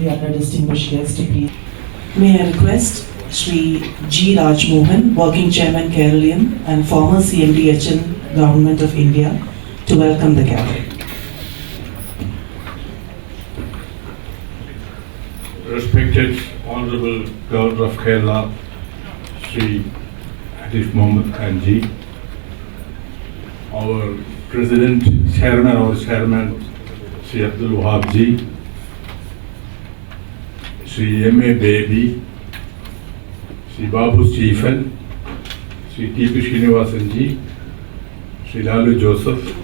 the other distinguished guests to please. May I request Shri G. Rajmohan, Working Chairman Keraleeyam and former CMD-HN Government of India, to welcome the gathering. Respected Honorable Governor of Kerala, Shri Arif Mohammed Khan Ji, our President, Chairman, Shri Abdul Wahab Ji, Shri M.A. Baby, Shri Babu Stephen, Shri T.P. Srinivasan Ji, Shri Lalu Joseph,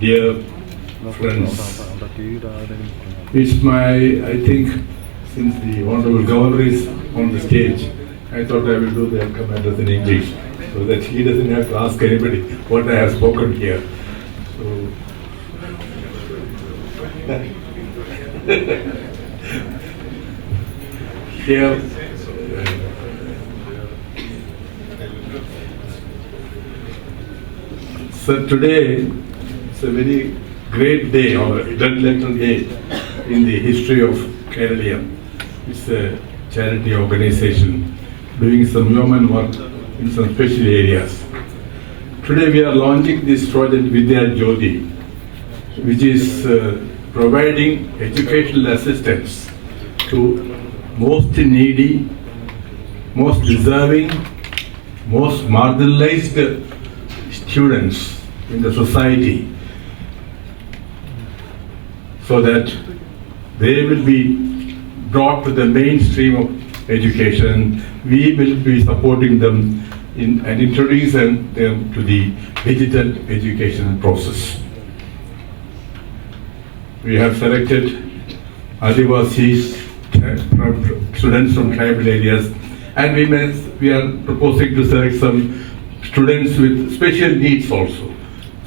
dear friends. It's I think, since the Honorable Governor is on the stage, I thought I will do the comments in English, so that he doesn't have to ask anybody what I have spoken here. So, here, so today it's a very great day, or a delightful day in the history of Keraleeyam. It's a charity organization doing some human work in some special areas. Today we are launching this project VIDYAJYOTHI, which is providing educational assistance to most needy, most deserving, most marginalized students in the society, so that they will be brought to the mainstream of education. We will be supporting them and introducing them to the digital education process. We have selected Adivasis, students from tribal areas, and we are proposing to select some students with special needs also,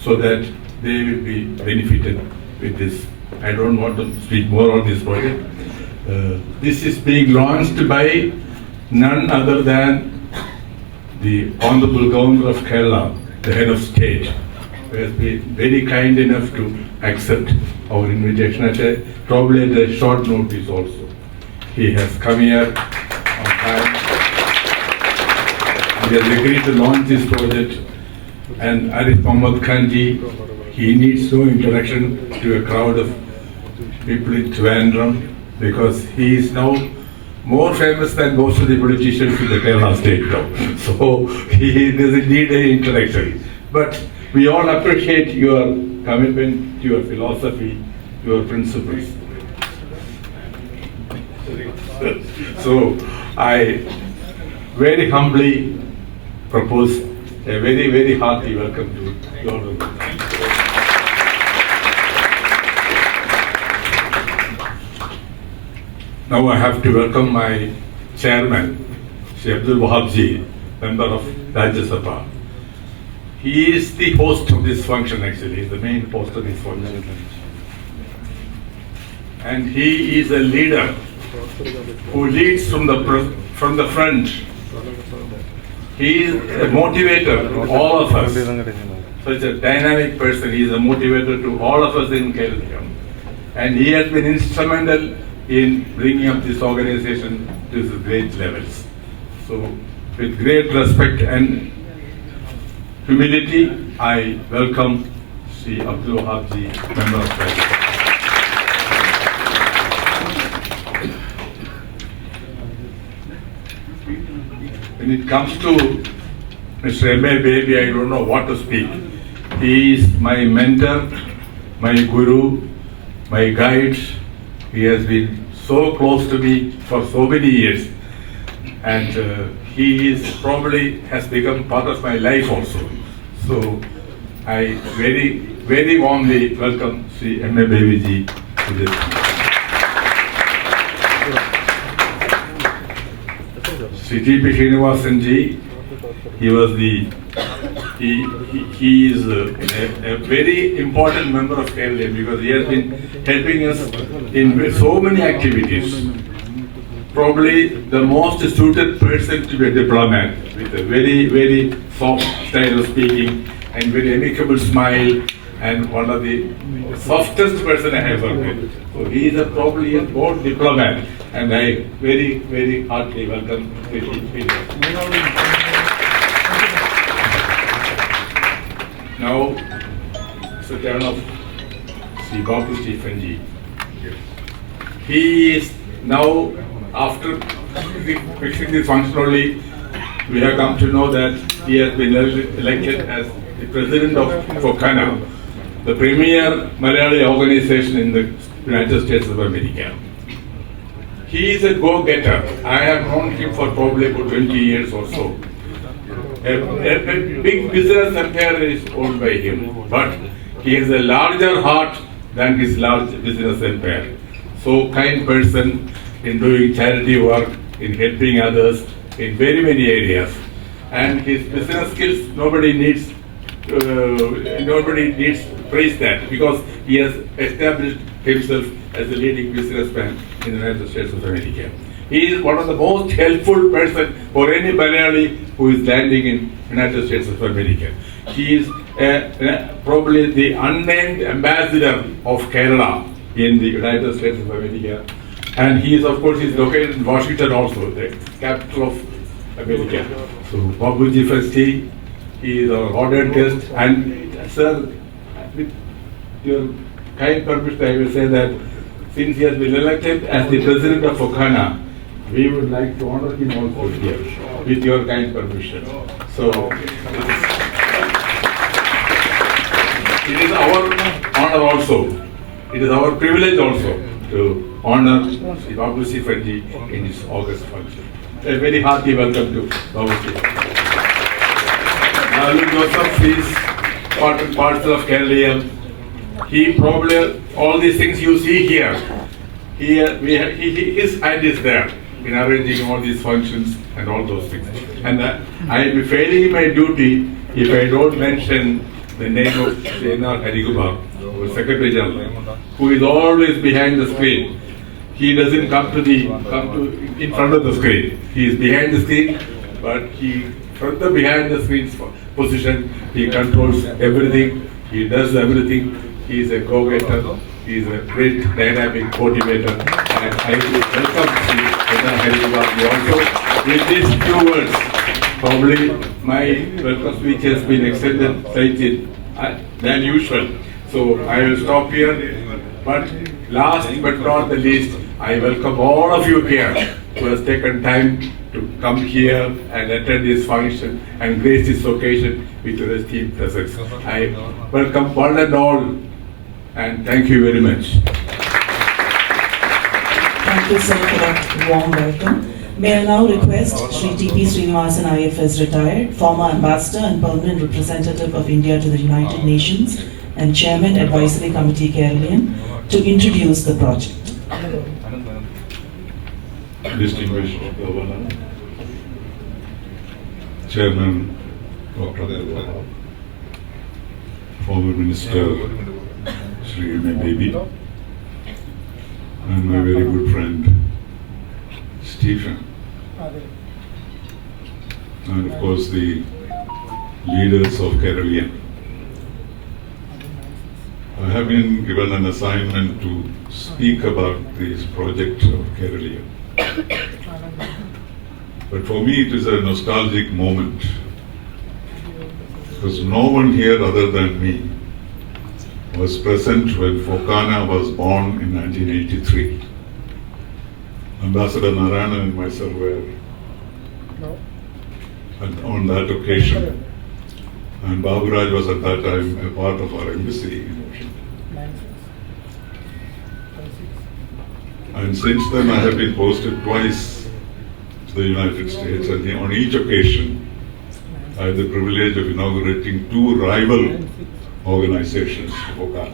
so that they will be benefited with this. I don't want to speak more on this project. This is being launched by none other than the Honorable Governor of Kerala, the head of state, who has been very kind enough to accept our invitation probably at a short notice also. He has come here on time. He has agreed to launch this project, and Arif Mohammed Khan Ji, he needs no introduction to a crowd of people in Trivandrum, because he is now more famous than most of the politicians in the Kerala state now. So he doesn't need any introduction. But we all appreciate your commitment, your philosophy, your principles. So I very humbly propose a very, very hearty welcome to you all. Now I have to welcome my chairman, Shri Abdul Wahab Ji, member of Rajya Sabha. He is the host of this function actually, he is the main host of this function. And he is a leader who leads from the front. He is a motivator to all of us. Such a dynamic person, he is a motivator to all of us in Keraleeyam. And he has been instrumental in bringing up this organization to these great levels. So, with great respect and humility, I welcome Shri Abdul Wahab Ji, member of Parliament. When it comes to Mr. M.A. Baby, I don't know what to speak. He is my mentor, my guru, my guide. He has been so close to me for so many years, and he is probably has become part of my life also. So I very, very warmly welcome Sri M.A. Baby Ji to this. Sri T.P. Srinivasan Ji, he is a very important member of Kerala, because he has been helping us in so many activities. Probably the most suited person to be a diplomat, with a very, very soft style of speaking and very amicable smile and one of the softest person I have worked with. So he is probably a born diplomat, and I very, very heartily welcome him. Now, it's the turn of Sri Babu Stephen Ji. He is now, after fixing this function only, we have come to know that he has been elected as the president of FOCANA, the premier Malayali organization in the United States of America. He is a go-getter. I have known him for probably about 20 years or so. A big business empire is owned by him, but he has a larger heart than his large business empire. So kind person in doing charity work, in helping others, in very many areas. And his business skills, nobody needs praise that, because he has established himself as a leading businessman in the United States of America. He is one of the most helpful person for any Malayali who is landing in United States of America. He is probably the unnamed ambassador of Kerala in the United States of America. And he is, of course, he is located in Washington also, the capital of America. So, Babuji Festi, he is our honored guest. And, sir, with your kind permission, I will say that since he has been elected as the president of FOCANA, we would like to honor him also here, with your kind permission. So, it is our honor also, it is our privilege also to honor Sri Babu Stephen in his August function. A very hearty welcome to Babu Stephen. Lalu Joseph is part and parcel of Keraleeyam. He probably, all these things you see here, his hand is there in arranging all these functions and all those things. And I will be failing my duty if I don't mention the name of Sena Hariguba, our Secretary General, who is always behind the screen. He doesn't come in front of the screen. He is behind the screen, but from the behind the screen position, he controls everything. He does everything. He is a go-getter. He is a great dynamic motivator. And I welcome Sena Hariguba also. With these few words, probably my welcome speech has been extended slightly than usual. So I will stop here. But last but not the least, I welcome all of you here who has taken time to come here and attend this function and grace this occasion with your esteemed presence. I welcome one and all, and thank you very much. Thank you, sir, for that warm welcome. May I now request Sri T.P. Srinivasan IFS retired, former ambassador and permanent representative of India to the United Nations and Chairman Advisory Committee Keraleeyam, to introduce the project. Distinguished Governor, Chairman Dr. Deva, former Minister Sri M. Baby, and my very good friend Stephen, and of course the leaders of Keraleeyam. I have been given an assignment to speak about this project of Keraleeyam. But for me it is a nostalgic moment, because no one here other than me was present when FOCANA was born in 1983. Ambassador Narayanan and myself were on that occasion, and Baburaj was at that time a part of our embassy in Washington. And since then I have been posted twice to the United States, and on each occasion I had the privilege of inaugurating two rival organizations to FOCANA.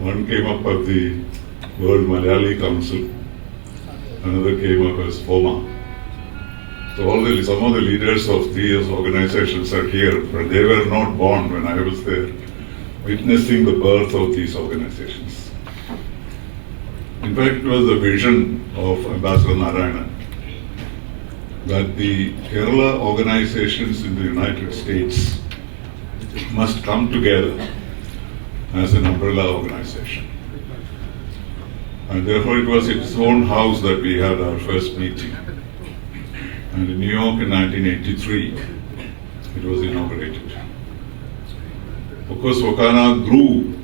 One came up as the World Malayali Council, another came up as FOMA. So some of the leaders of these organizations are here, but they were not born when I was there, witnessing the birth of these organizations. In fact, it was the vision of Ambassador Narayanan that the Kerala organizations in the United States must come together as an umbrella organization. And therefore it was its own house that we had our first meeting. And in New York in 1983, it was inaugurated. Of course, Wakana grew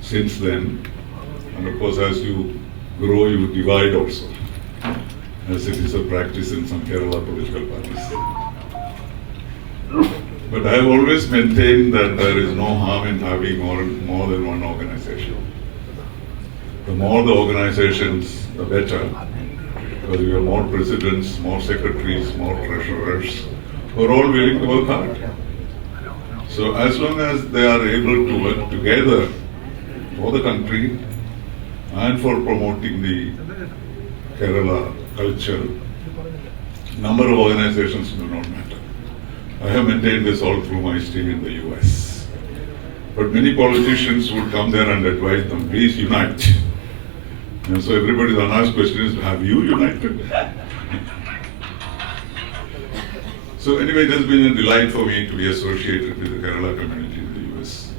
since then. And of course, as you grow, you divide also, as it is a practice in some Kerala political parties. But I have always maintained that there is no harm in having more than one organization. The more the organizations, the better, because you have more presidents, more secretaries, more treasurers, who are all willing to work hard. So as long as they are able to work together for the country and for promoting the Kerala culture, number of organizations do not matter. I have maintained this all through my stay in the US. But many politicians would come there and advise them, please unite. And so everybody's unasked question is, have you united? So anyway, it has been a delight for me to be associated with the Kerala community in the US,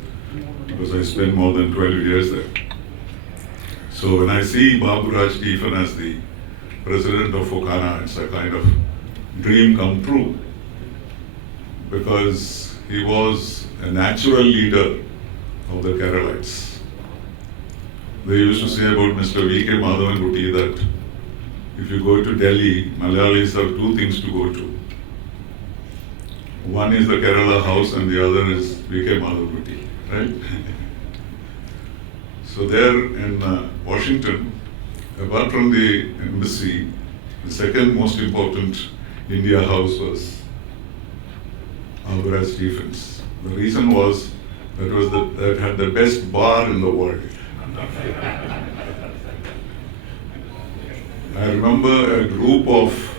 because I spent more than 12 years there. So when I see Baburaj Stephen as the president of Wakana, it's a kind of dream come true, because he was a natural leader of the Keralites. They used to say about Mr. V.K. Madhavan that if you go to Delhi, Malayalis have two things to go to. One is the Kerala house and the other is V.K. Madhavan, right? So there in Washington, apart from the embassy, the second most important India house was Baburaj Stephens. The reason was that had the best bar in the world. I remember a group of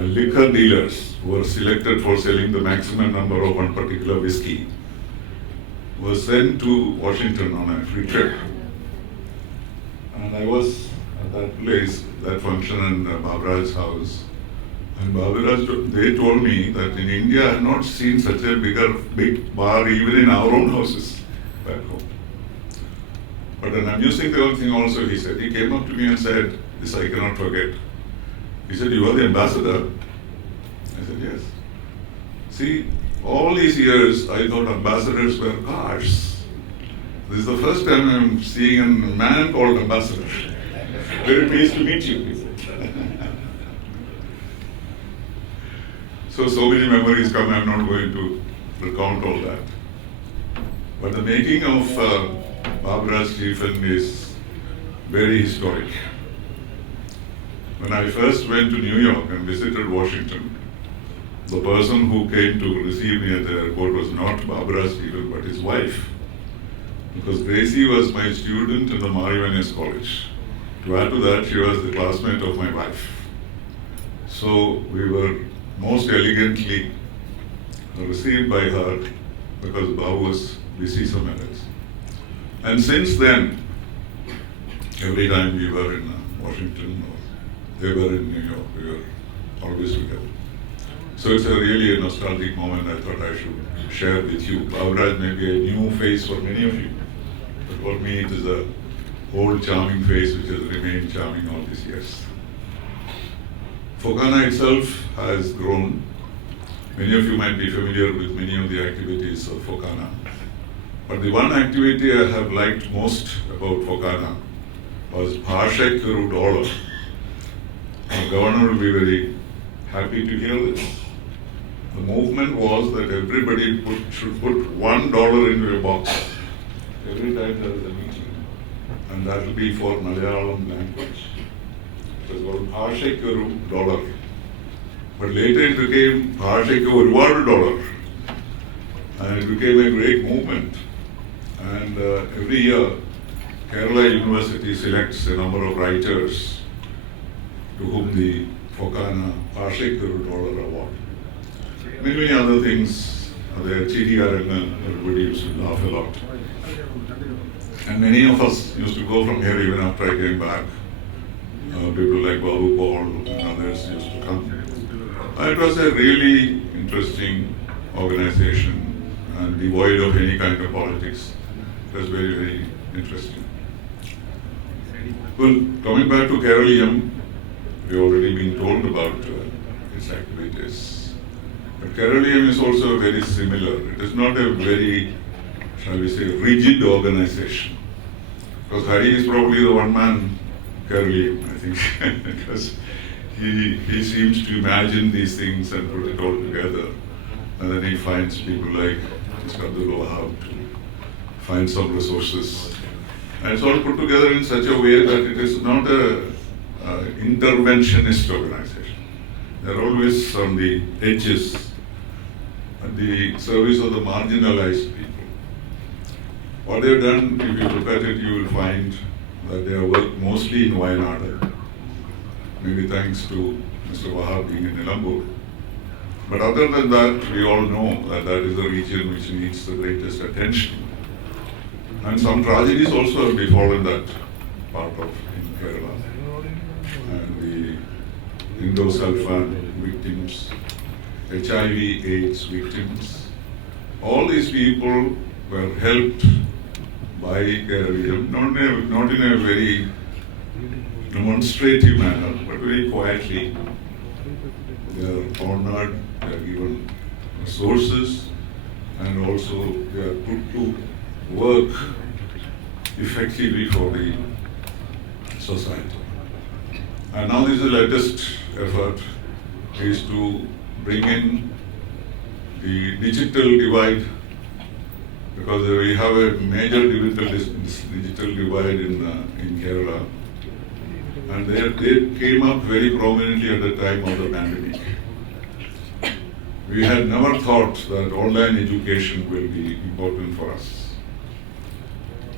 liquor dealers who were selected for selling the maximum number of one particular whiskey were sent to Washington on a free trip. And I was at that place, that function in Baburaj's house. And Baburaj, they told me that in India I had not seen such a big bar even in our own houses back home. But an amusing thing also he said, he came up to me and said, this I cannot forget. He said, you are the ambassador? I said, yes. See, all these years I thought ambassadors were cars. This is the first time I'm seeing a man called ambassador. Very pleased to meet you, he said. So many memories come, I'm not going to recount all that. But the making of Baburaj Stephen is very historic. When I first went to New York and visited Washington, the person who came to receive me at the airport was not Baburaj Stephen, but his wife. Because Gracie was my student in the Marivanes College. To add to that, she was the classmate of my wife. So we were most elegantly received by her because Babu was busy somewhere else. And since then, every time we were in Washington or they were in New York, we were always together. So it's really a nostalgic moment I thought I should share with you. Baburaj may be a new face for many of you, but for me it is a old charming face which has remained charming all these years. Wakana itself has grown. Many of you might be familiar with many of the activities of Wakana. But the one activity I have liked most about Wakana was Bhashekuru dollar. Our governor will be very happy to hear this. The movement was that everybody should put $1 into a box every time there is a meeting. And that will be for Malayalam language. It was called Bhashekuru dollar. But later it became Bhashekuru dollar. And it became a great movement. And every year, Kerala University selects a number of writers to whom the Wakana Bhashekuru dollar award. Many other things. There, everybody used to laugh a lot. And many of us used to go from here even after I came back. People like Babu Paul and others used to come. It was a really interesting organization and devoid of any kind of politics. It was very, very interesting. Well, coming back to Keraleeyam, we've already been told about its activities. But Keraleeyam is also very similar. It is not a very, shall we say, rigid organization. Because Hari is probably the one-man Keraleeyam, I think, because he seems to imagine these things and put it all together. And then he finds people like Mr. Abdul Wahab to find some resources. And it's all put together in such a way that it is not a interventionist organization. They're always on the edges, at the service of the marginalized people. What they've done, if you look at it, you will find that they have worked mostly in Wayanad, maybe thanks to Mr. Wahab being in Nilambur. But other than that, we all know that that is a region which needs the greatest attention. And some tragedies also have befallen that part of in Kerala. And the endosulfan victims, HIV/AIDS victims, all these people were helped by Keraleeyam, not in a very demonstrative manner, but very quietly. They are honored, they are given resources, and also they are put to work effectively for the society. And now this is the latest effort is to bring in the digital divide, because we have a major digital divide in Kerala. And they came up very prominently at the time of the pandemic. We had never thought that online education will be important for us.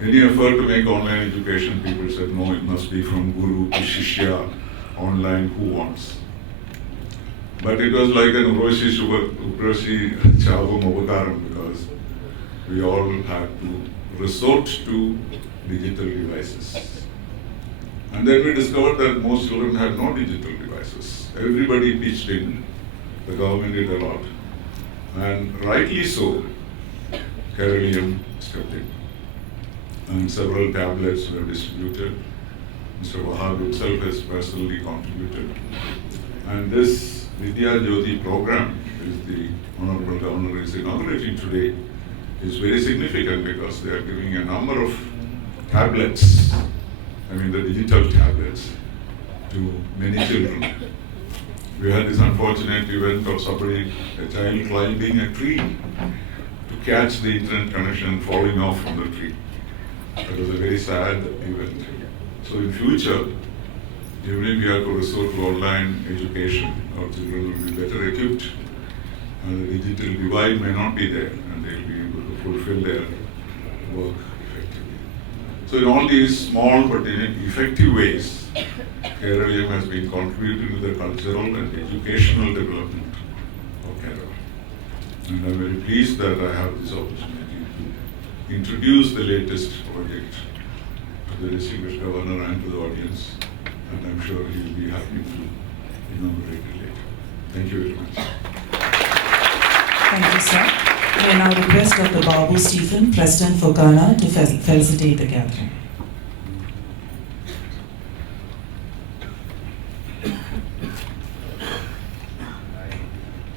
Any effort to make online education, people said, no, it must be from Guru to Shishya, online, who wants? But it was like an Uprashi Chavam Avataram, because we all had to resort to digital devices. And then we discovered that most children had no digital devices. Everybody pitched in, the government did a lot. And rightly so, Keraleeyam stepped in. And several tablets were distributed. Mr. Wahab himself has personally contributed. And this VIDYAJYOTHI program, which the Honorable Governor is inaugurating today, is very significant because they are giving a number of tablets, I mean the digital tablets, to many children. We had this unfortunate event of somebody, a child climbing a tree to catch the internet connection and falling off from the tree. It was a very sad event. So in future, even if we have to resort to online education, our children will be better equipped, and the digital divide may not be there, and they will be able to fulfill their work effectively. So in all these small but effective ways, Keraleeyam has been contributing to the cultural and educational development of Kerala. And I'm very pleased that I have this opportunity to introduce the latest project to the distinguished governor and to the audience, and I'm sure he will be happy to inaugurate it later. Thank you very much. Thank you, sir. I now request Dr. Babu Stephen, President for Ghana, to felicitate the gathering.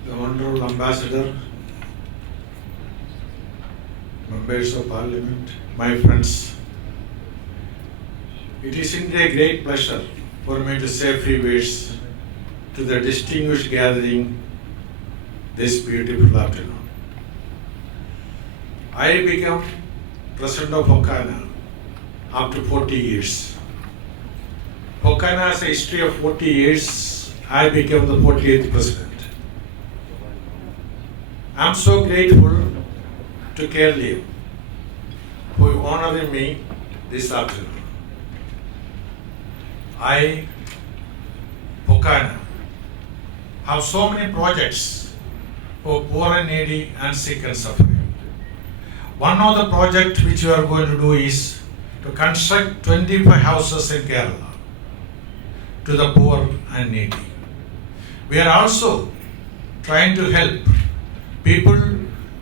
The Honorable Ambassador, Members of Parliament, my friends, it is indeed a great pleasure for me to say a few words to the distinguished gathering this beautiful afternoon. I became President of Hokana after 40 years. Hokana has a history of 40 years. I became the 48th President. I am so grateful to Keraleeyam for honoring me this afternoon. I, Hokana, have so many projects for poor and needy and sick and suffering. One of the projects which we are going to do is to construct 25 houses in Kerala to the poor and needy. We are also trying to help people,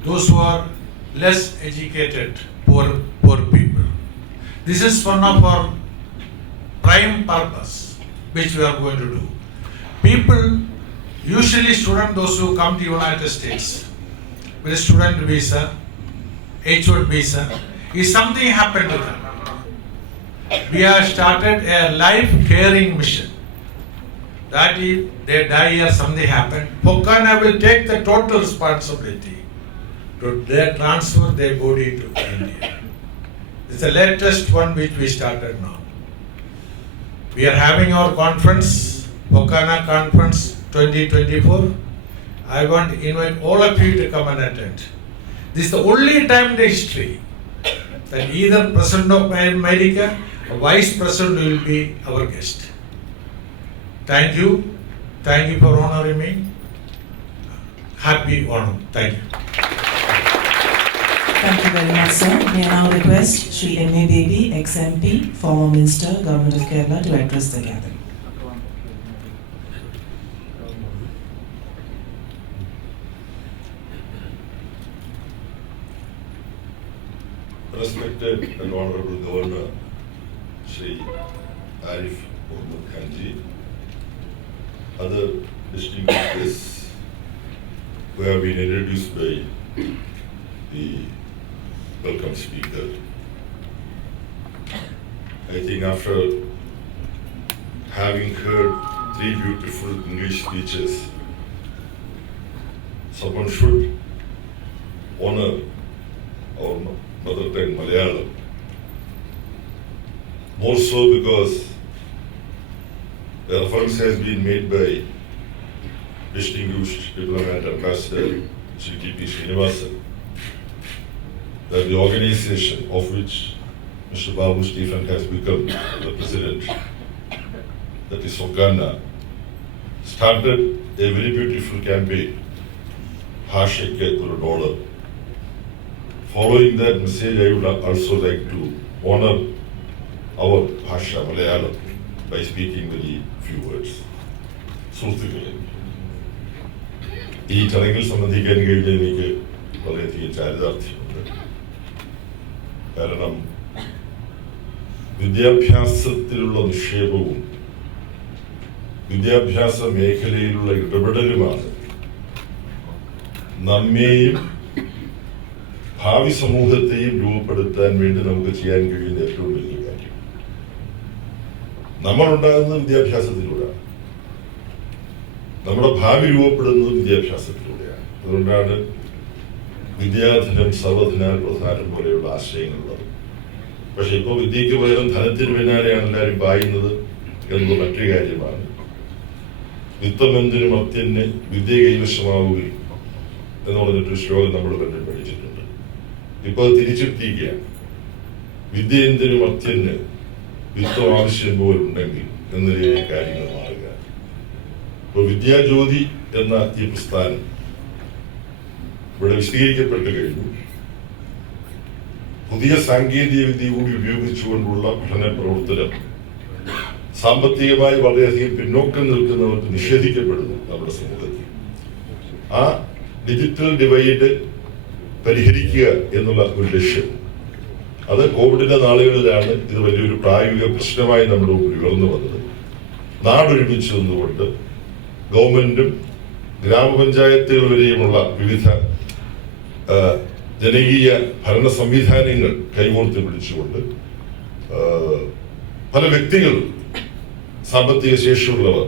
those who are less educated, poor people. This is one of our prime purpose which we are going to do. People, usually students, those who come to United States with a student visa, H1 visa, if something happened to them, we have started a life caring mission. That if they die or something happen, Pokana will take the total responsibility to transfer their body to India. It's the latest one which we started now. We are having our conference, Pokana Conference 2024. I want to invite all of you to come and attend. This is the only time in the history that either President of America or Vice President will be our guest. Thank you for honoring me. Happy Onam. Thank you. Thank you very much, sir. May I now request Shri M.A. Devi, ex-MP, former Minister, Government of Kerala, to address the gathering. Respected and Honorable Governor, Shri Arif Mohammed Khanji, other distinguished guests who have been introduced by the welcome speaker. I think after having heard 3 beautiful English speeches, someone should honor our mother tongue Malayalam. More so because the reference has been made by distinguished diplomat ambassador T.P. Srinivasan that the organization of which Mr. Babu Stephen has become the president, that is Okana, started a very beautiful campaign, Hashike $1. Following that message, I would also like to honor our Bhasha Malayalam by speaking very few words. സുഹൃത്തുക്കളെ, ഈ ചടങ്ങിൽ സംബന്ധിക്കാൻ കഴിഞ്ഞ എനിക്ക് വളരെയധികം ചാരിതാർത്ഥ്യമുണ്ട്. കാരണം വിദ്യാഭ്യാസത്തിലുള്ള നിക്ഷേപവും വിദ്യാഭ്യാസ മേഖലയിലുള്ള ഇടപെടലുമാണ് നമ്മെയും ഭാവി സമൂഹത്തെയും രൂപപ്പെടുത്താൻ വേണ്ടി നമുക്ക് ചെയ്യാൻ കഴിയുന്ന ഏറ്റവും വലിയ കാര്യം. നമ്മളുണ്ടാകുന്നത് വിദ്യാഭ്യാസത്തിലൂടെയാണ്, നമ്മുടെ ഭാവി രൂപപ്പെടുന്നത് വിദ്യാഭ്യാസത്തിലൂടെയാണ്. അതുകൊണ്ടാണ് വിദ്യാധനം സർവ്വധനാൽ പ്രധാനം പോലെയുള്ള ആശയങ്ങളുള്ളത്. പക്ഷെ ഇപ്പോൾ വിദ്യയ്ക്ക് പകരം ധനത്തിന് പിന്നാലെയാണ് എല്ലാവരും പായുന്നത് എന്നത് മറ്റൊരു കാര്യമാണ്. വിത്തമെന്തിനും അത്യന് വിദ്യ കൈവശമാവുകയും എന്ന് പറഞ്ഞിട്ടൊരു ശ്ലോകം നമ്മൾ പലരും പഠിച്ചിട്ടുണ്ട്. ഇപ്പോൾ അത് തിരിച്ചെത്തിയിരിക്കുകയാണ്. വിദ്യ എന്തിനും അത്യന് വിത്തം ആവശ്യം പോലുണ്ടെങ്കിൽ എന്ന രീതിയിൽ കാര്യങ്ങൾ മാറുക. ഇപ്പോൾ വിദ്യാജ്യോതി എന്ന ഈ പ്രസ്ഥാനം ഇവിടെ വിശദീകരിക്കപ്പെട്ട് കഴിഞ്ഞു. പുതിയ സാങ്കേതിക വിദ്യ കൂടി ഉപയോഗിച്ചുകൊണ്ടുള്ള പഠന പ്രവർത്തനം സാമ്പത്തികമായി വളരെയധികം പിന്നോക്കം നിൽക്കുന്നവർക്ക് നിഷേധിക്കപ്പെടുന്നു നമ്മുടെ സമൂഹത്തിൽ. ആ ഡിജിറ്റൽ ഡിവൈഡ് പരിഹരിക്കുക എന്നുള്ള ഒരു ലക്ഷ്യം, അത് കോവിഡിന്റെ നാളുകളിലാണ് ഇത് വലിയൊരു പ്രായോഗിക പ്രശ്നമായി നമ്മുടെ മുമ്പിൽ ഉയർന്നു വന്നത്. നാടൊരുമിച്ച് നിന്നുകൊണ്ട് ഗവൺമെന്റും ഗ്രാമപഞ്ചായത്തുകൾ വരെയുമുള്ള വിവിധ ജനകീയ ഭരണ സംവിധാനങ്ങൾ കൈകോർത്ത് പിടിച്ചുകൊണ്ട് പല വ്യക്തികൾ, സാമ്പത്തിക ശേഷിയുള്ളവർ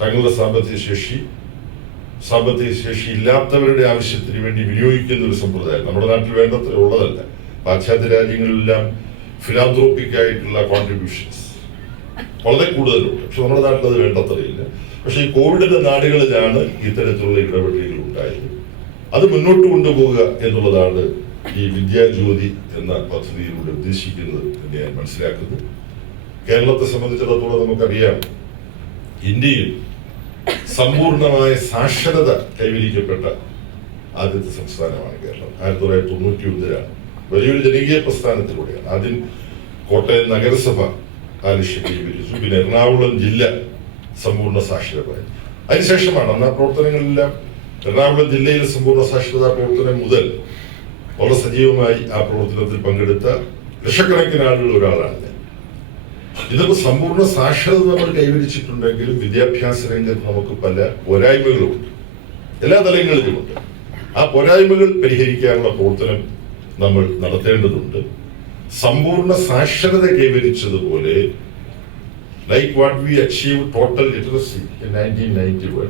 തങ്ങളുടെ സാമ്പത്തിക ശേഷി ഇല്ലാത്തവരുടെ ആവശ്യത്തിന് വേണ്ടി വിനിയോഗിക്കുന്ന ഒരു സമ്പ്രദായം നമ്മുടെ നാട്ടിൽ വേണ്ടത്ര ഉള്ളതല്ല. പാശ്ചാത്യ രാജ്യങ്ങളിലെല്ലാം ഫിലാന്ത്രോപ്പിക് ആയിട്ടുള്ള കോൺട്രിബ്യൂഷൻസ് വളരെ കൂടുതലുണ്ട്. പക്ഷെ നമ്മുടെ നാട്ടിൽ അത് വേണ്ടത്രയില്ല. പക്ഷെ ഈ കോവിഡിന്റെ നാടുകളിലാണ് ഇത്തരത്തിലുള്ള ഇടപെടലുകൾ ഉണ്ടായത്. അത് മുന്നോട്ട് കൊണ്ടുപോകുക എന്നുള്ളതാണ് ഈ വിദ്യാജ്യോതി എന്ന പദ്ധതിയിലൂടെ ഉദ്ദേശിക്കുന്നത് എന്ന് ഞാൻ മനസ്സിലാക്കുന്നു. കേരളത്തെ സംബന്ധിച്ചിടത്തോളം നമുക്കറിയാം, ഇന്ത്യയിൽ സമ്പൂർണമായ സാക്ഷരത കൈവരിക്കപ്പെട്ട ആദ്യത്തെ സംസ്ഥാനമാണ് കേരളം. 1991 വലിയൊരു ജനകീയ പ്രസ്ഥാനത്തിലൂടെയാണ്. ആദ്യം കോട്ടയം നഗരസഭ ആ ലക്ഷ്യം കൈവരിച്ചു. പിന്നെ എറണാകുളം ജില്ല സമ്പൂർണ്ണ സാക്ഷരമായി. അതിനുശേഷമാണ് അന്ന് ആ പ്രവർത്തനങ്ങളെല്ലാം എറണാകുളം ജില്ലയിലെ സമ്പൂർണ്ണ സാക്ഷരതാ പ്രവർത്തനം മുതൽ വളരെ സജീവമായി ആ പ്രവർത്തനത്തിൽ പങ്കെടുത്ത ലക്ഷക്കണക്കിന് ആളുകൾ ഒരാളാണ് ഞാൻ. ഇതിപ്പോൾ സമ്പൂർണ്ണ സാക്ഷരത നമ്മൾ കൈവരിച്ചിട്ടുണ്ടെങ്കിലും വിദ്യാഭ്യാസ രംഗത്ത് നമുക്ക് പല പോരായ്മകളുമുണ്ട്, എല്ലാ തലങ്ങളിലുമുണ്ട്. ആ പോരായ്മകൾ പരിഹരിക്കാനുള്ള പ്രവർത്തനം നമ്മൾ നടത്തേണ്ടതുണ്ട്. സമ്പൂർണ്ണ സാക്ഷരത കൈവരിച്ചതുപോലെ like what we achieved total literacy in 1991,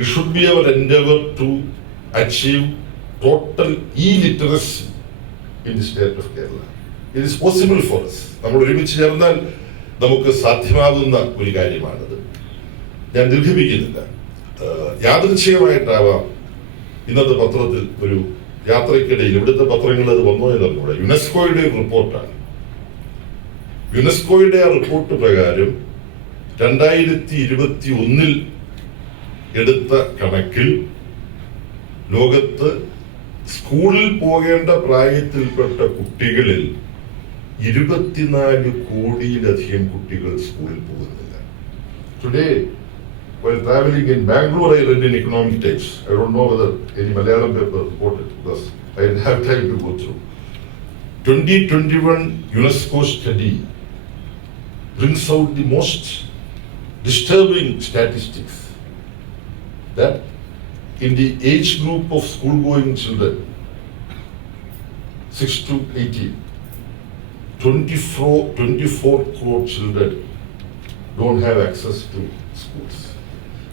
it should be our endeavor to achieve total illiteracy in the state of Kerala. It is possible for us. നമ്മൾ ഒരുമിച്ച് ചേർന്നാൽ നമുക്ക് സാധ്യമാകുന്ന ഒരു കാര്യമാണത്. ഞാൻ ദീർഘിപ്പിക്കുന്നില്ല. യാദൃച്ഛികമായിട്ടാവാം ഇന്നത്തെ പത്രത്തിൽ ഒരു യാത്രയ്ക്കിടയിൽ, ഇവിടുത്തെ പത്രങ്ങളിൽ അത് വന്നോ എന്നറിഞ്ഞൂടെ, യുനെസ്കോയുടെ ഒരു റിപ്പോർട്ടാണ്. യുനെസ്കോയുടെ ആ റിപ്പോർട്ട് പ്രകാരം 2021 എടുത്ത കണക്കിൽ ലോകത്ത് സ്കൂളിൽ പോകേണ്ട പ്രായത്തിൽപ്പെട്ട കുട്ടികളിൽ 24 കോടിയിലധികം കുട്ടികൾ സ്കൂളിൽ പോകുന്നില്ല. Today, while traveling in Bangalore, I read in Economic Times. I don't know whether any Malayalam paper reported because I didn't have time to go through. 2021 UNESCO study brings out the most disturbing statistics that in the age group of school-going children, 6 to 18, 24 crore children don't have access to schools.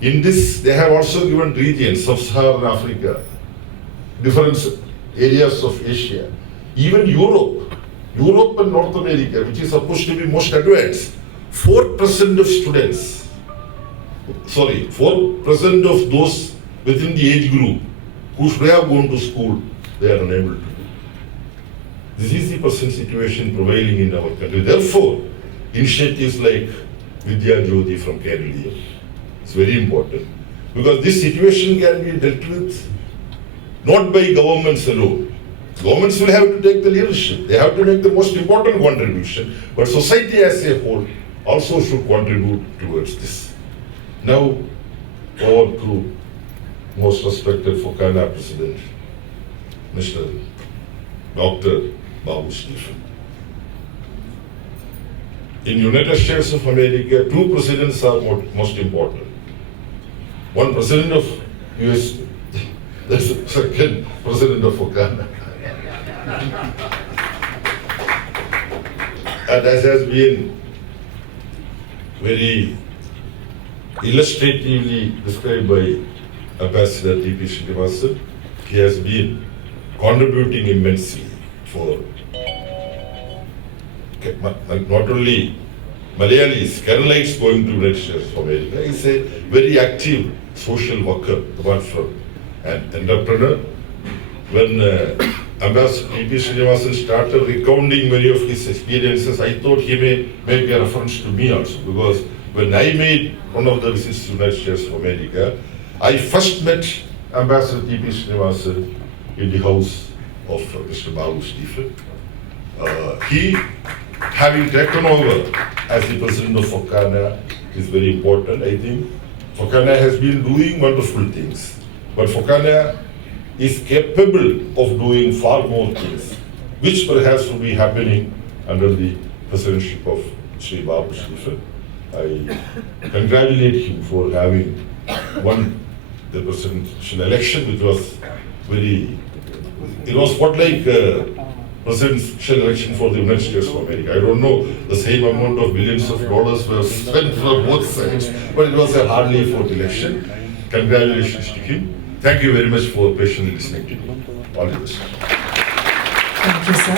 In this, they have also given regions, Sub-Saharan Africa, different areas of Asia, even Europe and North America, which is supposed to be most advanced. 4% of students, 4% of those within the age group who should have gone to school, they are unable to do. This is the present situation prevailing in our country. Therefore, initiatives like VIDYAJYOTHI from Keraleeyam is very important, because this situation can be dealt with not by governments alone. Governments will have to take the leadership. They have to make the most important contribution, but society as a whole also should contribute towards this. Now, over to most respected Fokana President, Mr. Dr. Babu Stephen. In United States of America, 2 presidents are most important. One president of US, that's the second president of Fokana. And as has been very illustratively described by Ambassador T.P. Srinivasan, he has been contributing immensely for not only Malayalis, Keralites going to United States of America. He is a very active social worker, apart from an entrepreneur. When Ambassador T.P. Srinivasan started recounting many of his experiences, I thought he may make a reference to me also, because when I made one of the visits to the United States of America, I first met Ambassador T.P. Srinivasan in the house of Mr. Babu Stephen. He, having taken over as the president of Fokana, is very important. I think Fokana has been doing wonderful things, but Fokana is capable of doing far more things, which perhaps will be happening under the presidency of Sri Babu Stephen. I congratulate him for having won the presidential election, which was it was what like presidential election for the United States of America. I don't know the same amount of billions of dollars were spent from both sides, but it was a hardly fought election. Congratulations to him. Thank you very much for patiently listening to me. All the best. Thank you, sir.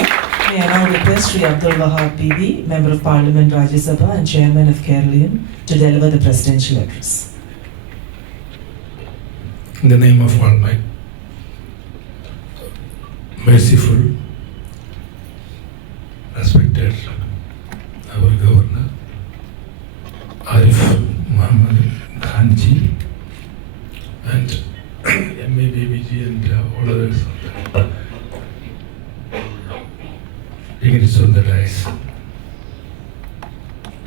May I now request Sri Abdul Wahab Bibi, Member of Parliament, Rajya Sabha and Chairman of Keraleeyam, to deliver the presidential address. In the name of Almighty, merciful, respected our Governor, Arif Muhammad Khanji, and MABBG and all others dignitaries on the dais.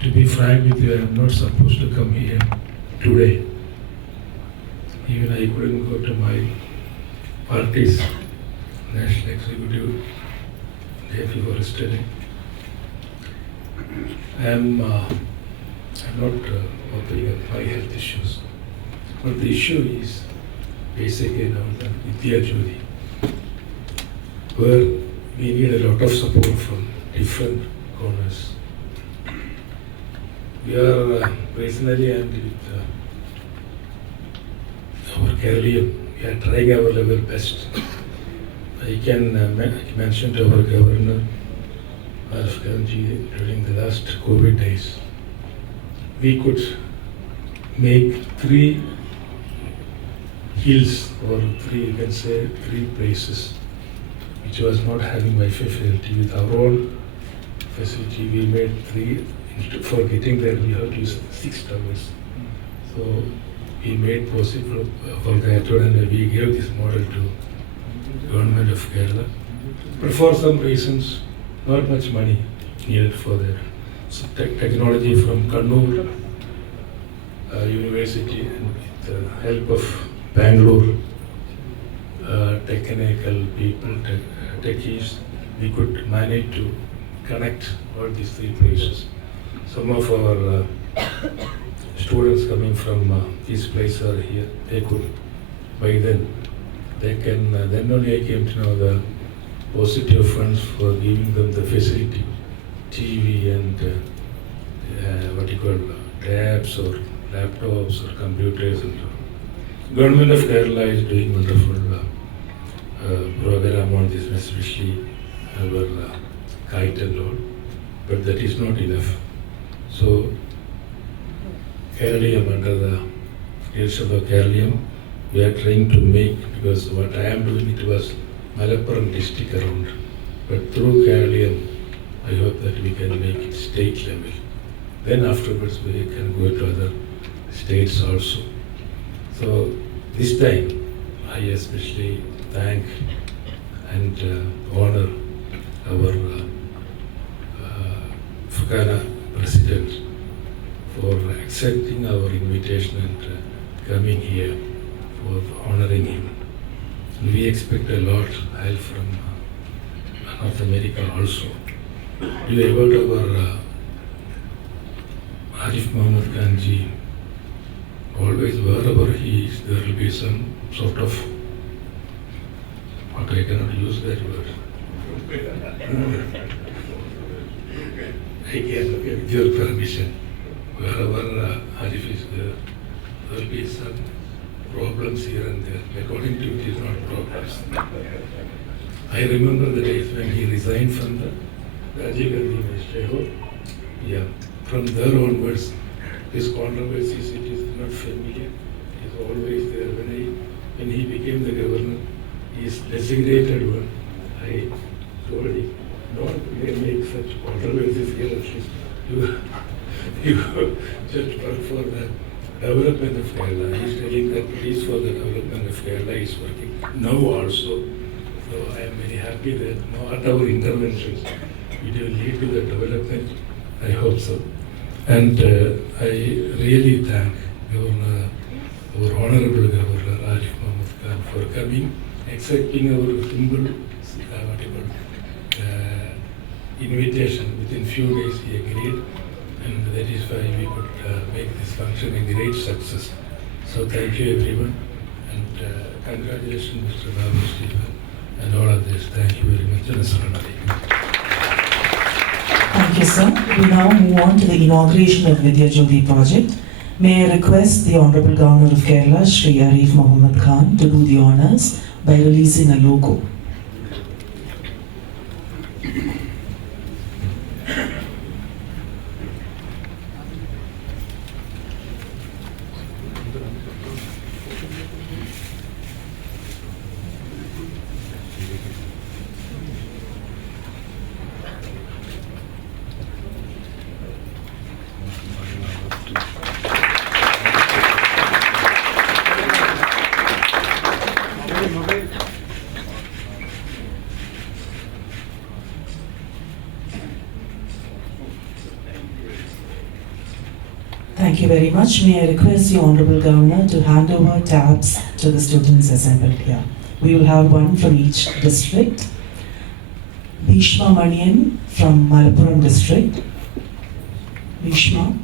To be frank with you, I am not supposed to come here today. even I couldn't go to my party's national executive day before yesterday. I'm not opening up my health issues, but the issue is basically now the VIDYAJYOTHI, where we need a lot of support from different corners. We are personally and with our Keraleeyam, we are trying our level best. I can mention to our Governor during the last COVID days, we could make 3 hills or 3, you can say 3 places which was not having Wi-Fi facility. With our own facility, we made 3. For getting there, we have to use 6 towers. So we made possible for that, and we gave this model to Government of Kerala. But for some reasons, not much money needed for that. So technology from Kannur University and with the help of Bangalore technical people, techies, we could manage to connect all these 3 places. Some of our students coming from these places are here. They could, by then, they can, then only I came to know the positive funds for giving them the facility, TV and tabs or laptops or computers and all. Government of Kerala is doing wonderful program on this, especially our kite and all, but that is not enough. So Keraleeyam, under the leadership of Keraleeyam, we are trying to make, because what I am doing, it was Malappuram district around, but through Keraleeyam, I hope that we can make it state level. Then afterwards we can go to other states also. So this time, I especially thank and honor our Fukana President for accepting our invitation and coming here for honoring him. And we expect a lot of help from North America also. You about our Arif Muhammad Khanji, always wherever he is, there will be some sort of, what I cannot use that word. I can, with your permission, wherever Arif is there, there will be some problems here and there. According to it is not problems. I remember the days when he resigned from the Rajiv Gandhi Ministry. Yeah, from there onwards, his controversies, it is not familiar. It is always there. When he became the governor, he is designated one. I told him, don't make such controversies here at least. You just work for the development of Kerala. He is telling that it is for the development of Kerala is working now also. So I am very happy that now at our interventions, it will lead to the development. I hope so. And I really thank Governor, our Honorable Governor Arif Muhammad Khan for coming, accepting our humble invitation. Within few days he agreed, and that is why we could make this function a great success. So thank you everyone, and congratulations Mr. Babu Stephen and all of this. Thank you very much. Assalamu alaikum. Thank you, sir. We now move on to the inauguration of VIDYAJYOTHI project. May I request the Honorable Governor of Kerala, Shri Arif Muhammad Khan, to do the honors by releasing a logo. Thank you very much. May I request the Honorable Governor to hand over tabs to the students assembled here. We will have one from each district. Bhishma Manian from Malappuram district. Bhishma.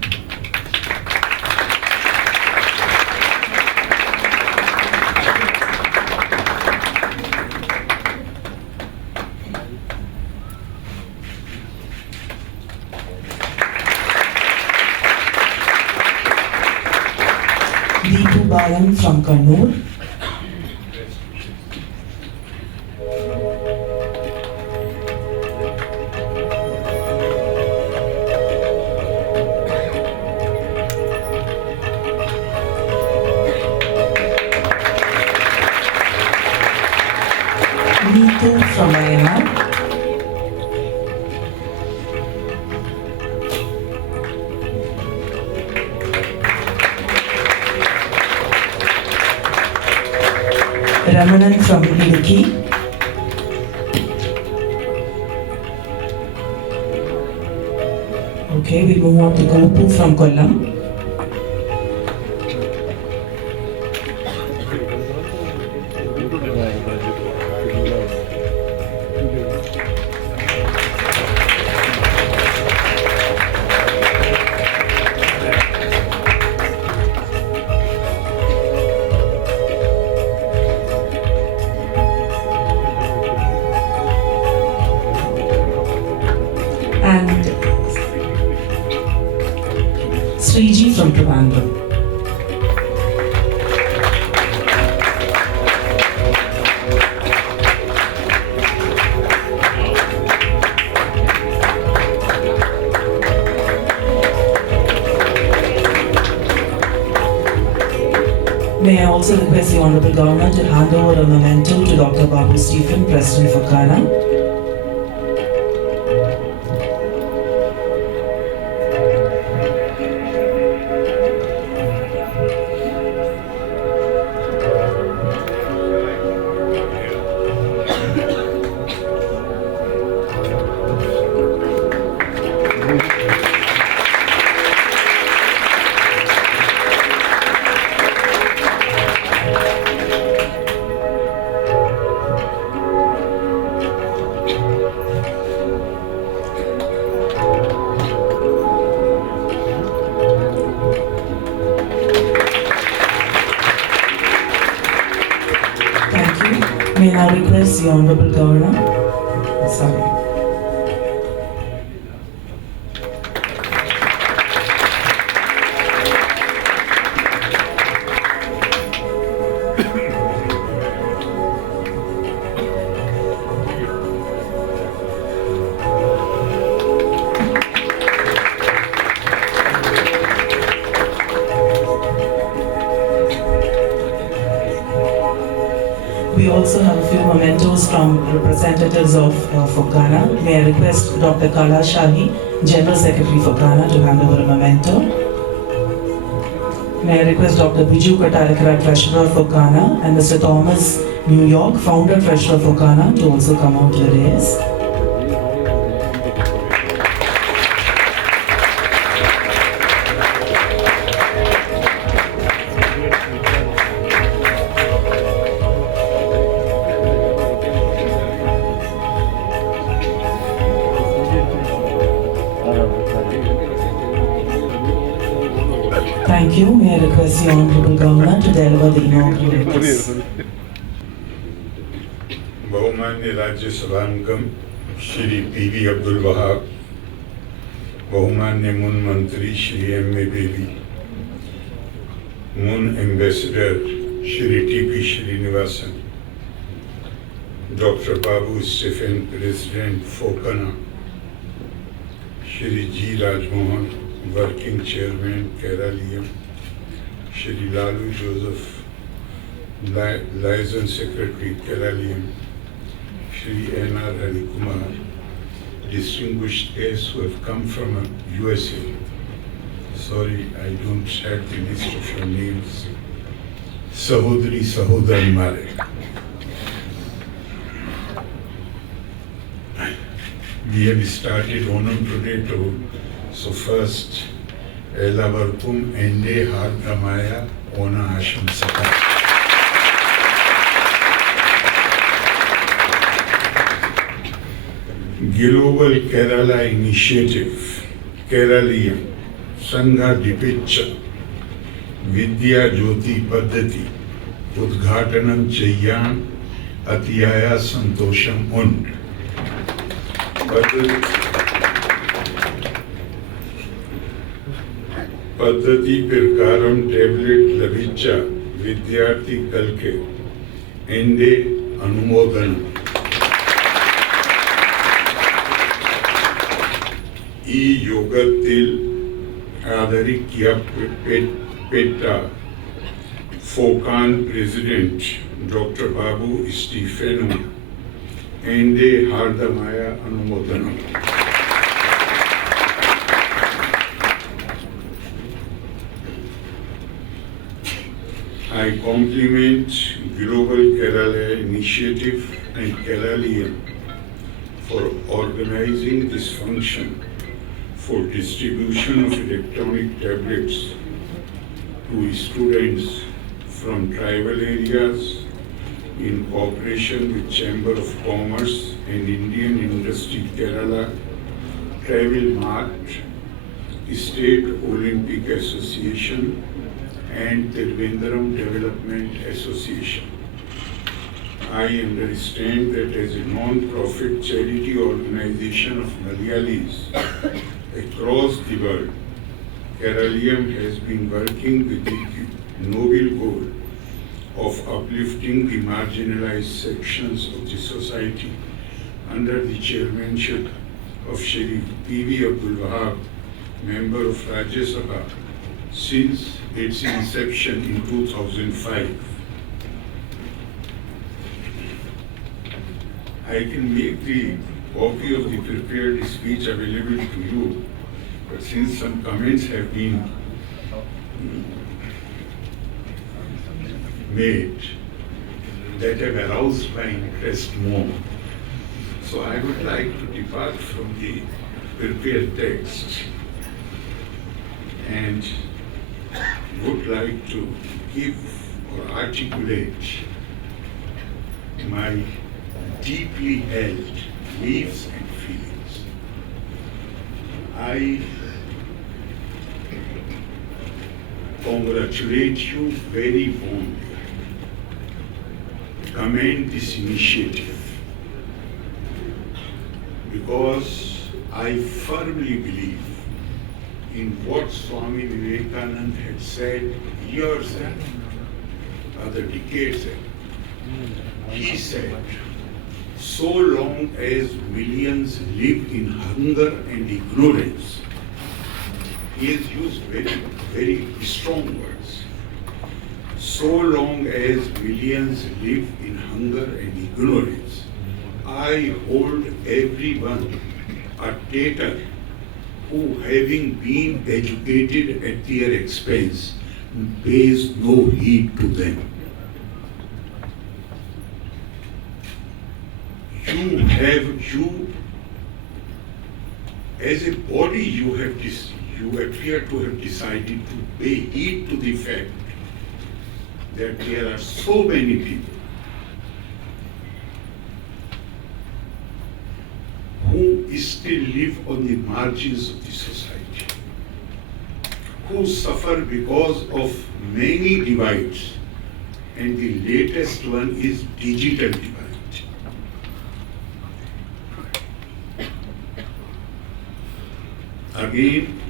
Deepu Balan from Kannur. Neetu from Wayanad. Ramanan from Idukki. Okay, we move on to Gopu from Kollam. And Sriji from Trivandrum. May I also request the Honorable Governor to hand over a memento to Dr. Babu Stephen, President for Ghana. May I now request the Honorable Governor. Sorry. We also have a few mementos from representatives of for Ghana. May I request Dr. Kala Shahi, General Secretary for Ghana, to hand over a memento. May I request Dr. Biju Katarakara, Treasurer for Ghana, and Mr. Thomas New York, Founder Treasurer for Ghana, to also come out to the dais. Thank you. May I request the Honorable Governor to deliver the inaugural address. बहुमान्य राज्यसभा अंगम श्री पी.वी. अब्दुल वहाब, बहुमान्य मून मंत्री Shri M.A. Baby, मून ambassador Shri T.P. Srinivasan, doctor Babu Stephen, president FOKANA, Shri G. Rajmohan, working chairman Keraleeyam, Shri Lalu Joseph, liaison secretary Keraleeyam, Shri N.R. Hari Kumar, distinguished guests who have come from USA. Sorry, I don't have the list of your names. Sahodri Sahodar Mare. We have started Onam today too. So first, എല്ലാവർക്കും എൻ്റെ ഹാർദമായ ഓണാശംസകൾ. Global Kerala initiative Keraleeyam സംഘടിപ്പിച്ച വിദ്യാജ്യോതി പദ്ധതി ഉദ്ഘാടനം ചെയ്യാൻ അതിയായ സന്തോഷം ഉണ്ട്. പദ്ധതി പ്രകാരം ടാബ്ലറ്റ് ലഭിച്ച വിദ്യാർത്ഥികൾക്ക് എൻ്റെ അനുമോദനം. ഈ യോഗത്തിൽ ആദരിക്കപ്പെട്ട ഫോക്കാൻ പ്രസിഡന്റ് ഡോക്ടർ ബാബു സ്റ്റീഫനും എൻ്റെ ഹാർദമായ അനുമോദനം. I compliment Global Kerala Initiative and Keraleeyam for organizing this function for distribution of electronic tablets to students from tribal areas in cooperation with Chamber of Commerce and Indian Industry Kerala, Travel Mart, State Olympic Association and Tiruvandrum Development Association. I understand that as a non-profit charity organization of Malayalis across the world, Keraleeyam has been working with the noble goal of uplifting the marginalized sections of the society under the chairmanship of Shri P.V. Abdul Wahab, Member of Rajya Sabha, since its inception in 2005. I can make the copy of the prepared speech available to you, but since some comments have been made that have aroused my interest more, so I would like to depart from the prepared text and would like to give or articulate my deeply held beliefs and feelings. I congratulate you very warmly, commend this initiative, because I firmly believe in what Swami Vivekananda had said years ago, other decades ago. He said, so long as millions live in hunger and ignorance, he has used very, very strong words. So long as millions live in hunger and ignorance, I hold everyone a debtor who, having been educated at their expense, pays no heed to them. You as a body, you appear to have decided to pay heed to the fact that there are so many people who still live on the margins of the society, who suffer because of many divides, and the latest one is digital divide. Again,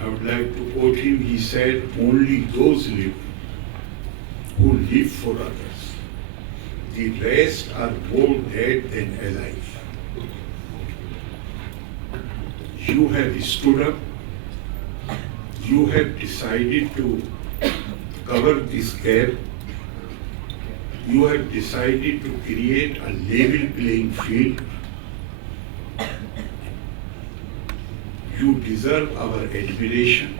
I would like to quote him. He said, only those live who live for others. The rest are more dead than alive. You have stood up. You have decided to cover this gap. You have decided to create a level playing field. You deserve our admiration.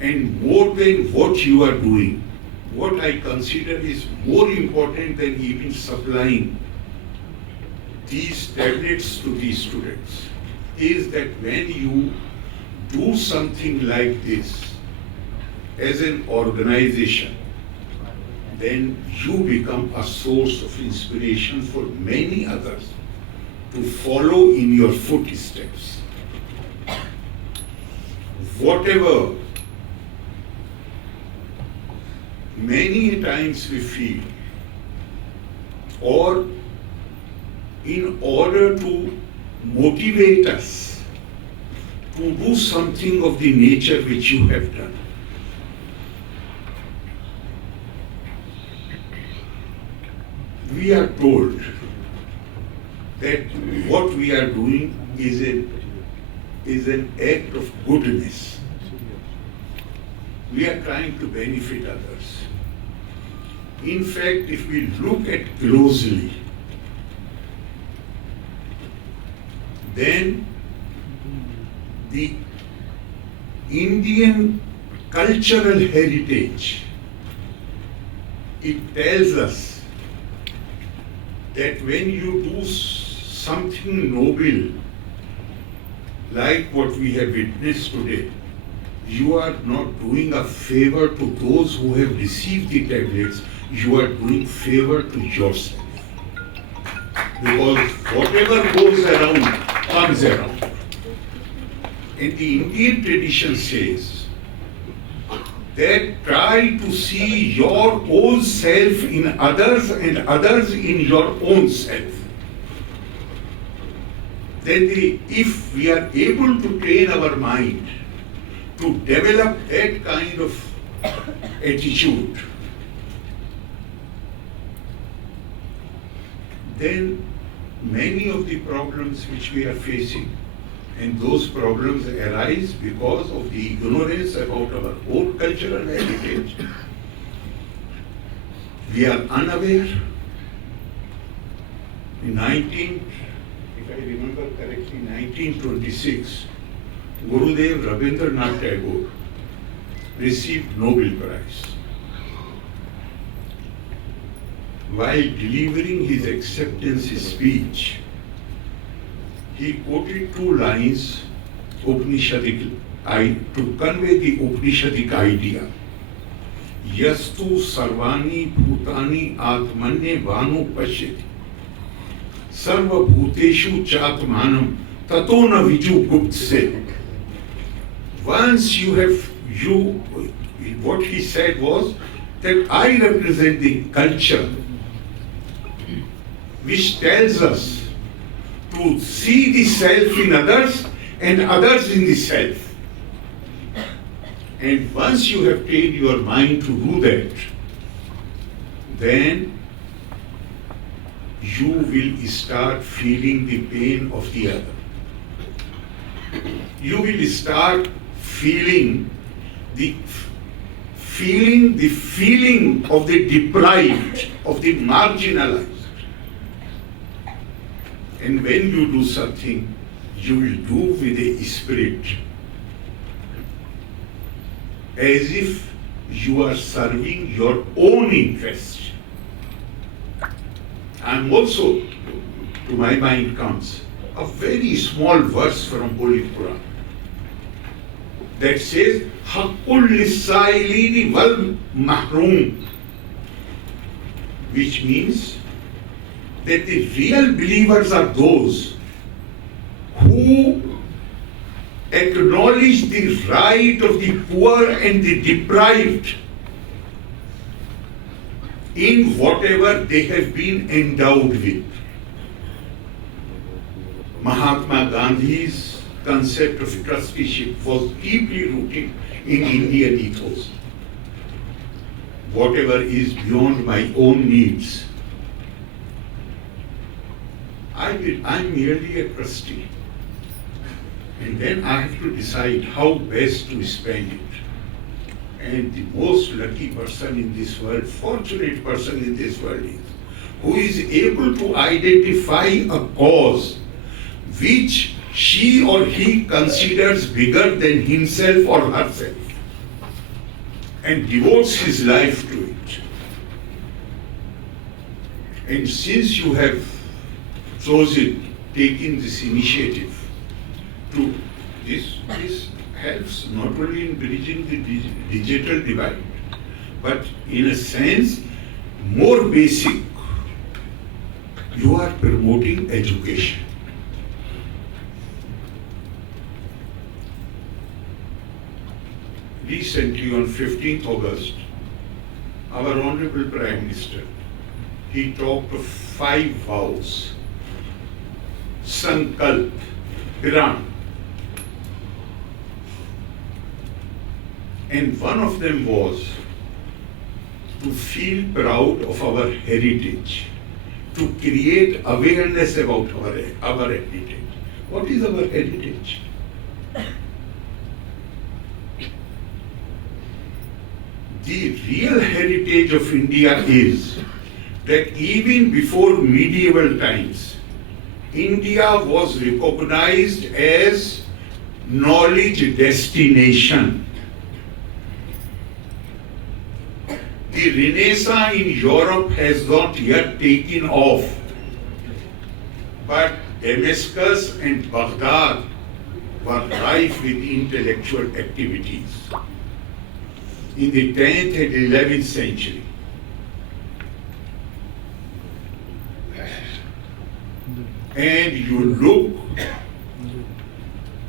And more than what you are doing, what I consider is more important than even supplying these tablets to these students, is that when you do something like this as an organization, then you become a source of inspiration for many others to follow in your footsteps. Whatever many times we feel, or in order to motivate us to do something of the nature which you have done, we are told that what we are doing is an act of goodness. We are trying to benefit others. In fact, if we look at closely, then the Indian cultural heritage, it tells us that when you do something noble, like what we have witnessed today, you are not doing a favor to those who have received the tablets, you are doing favor to yourself. Because whatever goes around, comes around. And the Indian tradition says that try to see your own self in others and others in your own self. Then if we are able to train our mind to develop that kind of attitude, then many of the problems which we are facing, and those problems arise because of the ignorance about our own cultural heritage. We are unaware. In if I remember correctly, 1926, Gurudev Rabindranath Tagore received Nobel Prize. While delivering his acceptance speech, he quoted two lines Upanishadic to convey the Upanishadic idea. Yastu sarvani bhutani atmanye vanu pashyati sarva bhuteshu chatmanam tato na viju gupt se. Once what he said was that I represent the culture which tells us to see the self in others and others in the self. And once you have trained your mind to do that, then you will start feeling the pain of the other. You will start feeling the feeling of the deprived, of the marginalized. And when you do something, you will do with a spirit, as if you are serving your own interest. And also, to my mind comes a very small verse from Holy Quran that says, Haqqul Lisailini wal Mahrum, which means that the real believers are those who acknowledge the right of the poor and the deprived in whatever they have been endowed with. Mahatma Gandhi's concept of trusteeship was deeply rooted in Indian ethos. Whatever is beyond my own needs, I'm merely a trustee. And then I have to decide how best to spend it. And the most lucky person in this world, fortunate person in this world is who is able to identify a cause which she or he considers bigger than himself or herself and devotes his life to it. And since you have chosen taking this initiative to this helps not only in bridging the digital divide, but in a sense, more basic, you are promoting education. Recently, on 15th August, our Honorable Prime Minister, he talked of 5 vows. Sankalp, Piran. And one of them was to feel proud of our heritage, to create awareness about our heritage. What is our heritage? The real heritage of India is that even before medieval times, India was recognized as knowledge destination. The Renaissance in Europe has not yet taken off, but Damascus and Baghdad were rife with intellectual activities in the 10th and 11th century. And you look,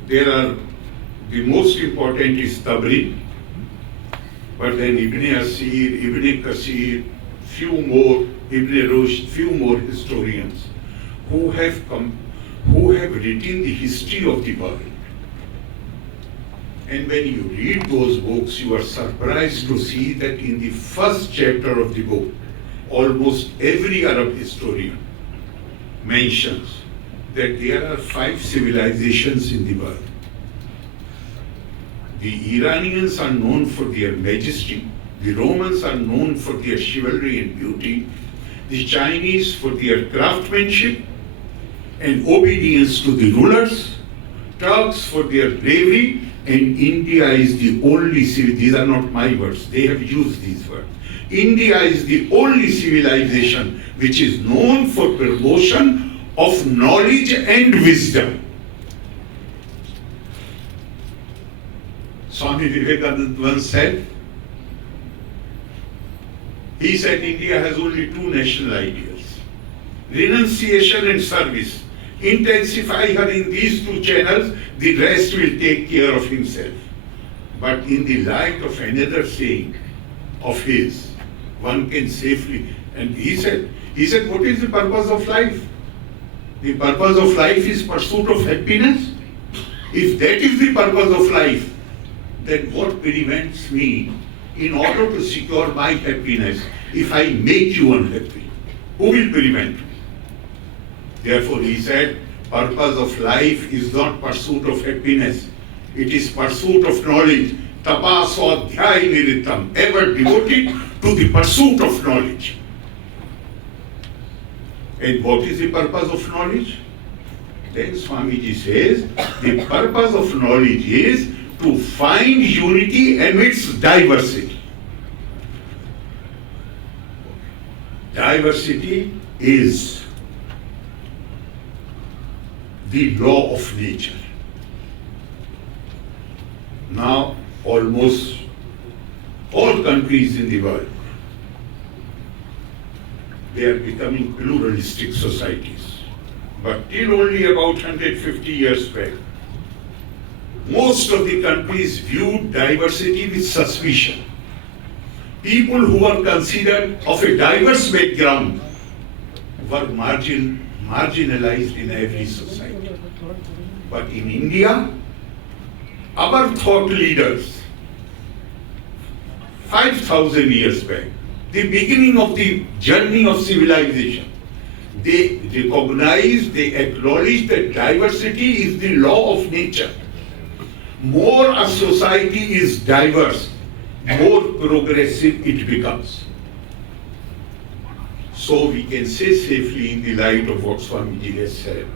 there are, the most important is Tabari, but then Ibn Asir, Ibn Kasir, few more, Ibn Rushd, few more historians who have written the history of the world. And when you read those books, you are surprised to see that in the first chapter of the book, almost every Arab historian mentions that there are 5 civilizations in the world. The Iranians are known for their majesty, the Romans are known for their chivalry and beauty, the Chinese for their craftsmanship and obedience to the rulers, Turks for their bravery, and India is the only these are not my words, they have used these words. India is the only civilization which is known for promotion of knowledge and wisdom. Swami Vivekananda once said, he said India has only 2 national ideals, renunciation and service. Intensify her in these 2 channels, the rest will take care of himself. But in the light of another saying of his, one can safely, and he said, what is the purpose of life? The purpose of life is pursuit of happiness. If that is the purpose of life, then what prevents me in order to secure my happiness if I make you unhappy? Who will prevent me? Therefore, he said, purpose of life is not pursuit of happiness. It is pursuit of knowledge. Tapa swadhyay niritam, ever devoted to the pursuit of knowledge. And what is the purpose of knowledge? Then Swamiji says, the purpose of knowledge is to find unity amidst diversity. Diversity is the law of nature. Now, almost all countries in the world, they are becoming pluralistic societies. But till only about 150 years back, most of the countries viewed diversity with suspicion. People who were considered of a diverse background were marginalized in every society. But in India, our thought leaders, 5,000 years back, the beginning of the journey of civilization, they recognized, they acknowledged that diversity is the law of nature. More a society is diverse, more progressive it becomes. So we can say safely in the light of what Swamiji has said,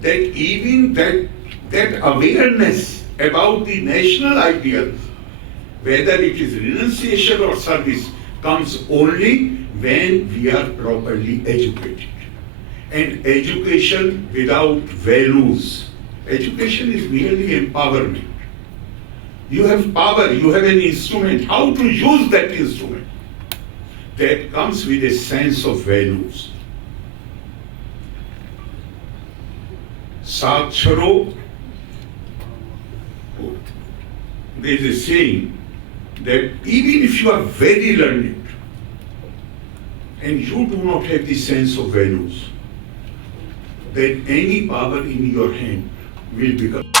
that even that awareness about the national ideals, whether it is renunciation or service, comes only when we are properly educated. And education without values, education is merely empowerment. You have power, you have an instrument. How to use that instrument? That comes with a sense of values. Saksharo, there is a saying that even if you are very learned and you do not have the sense of values, then any power in your hand will become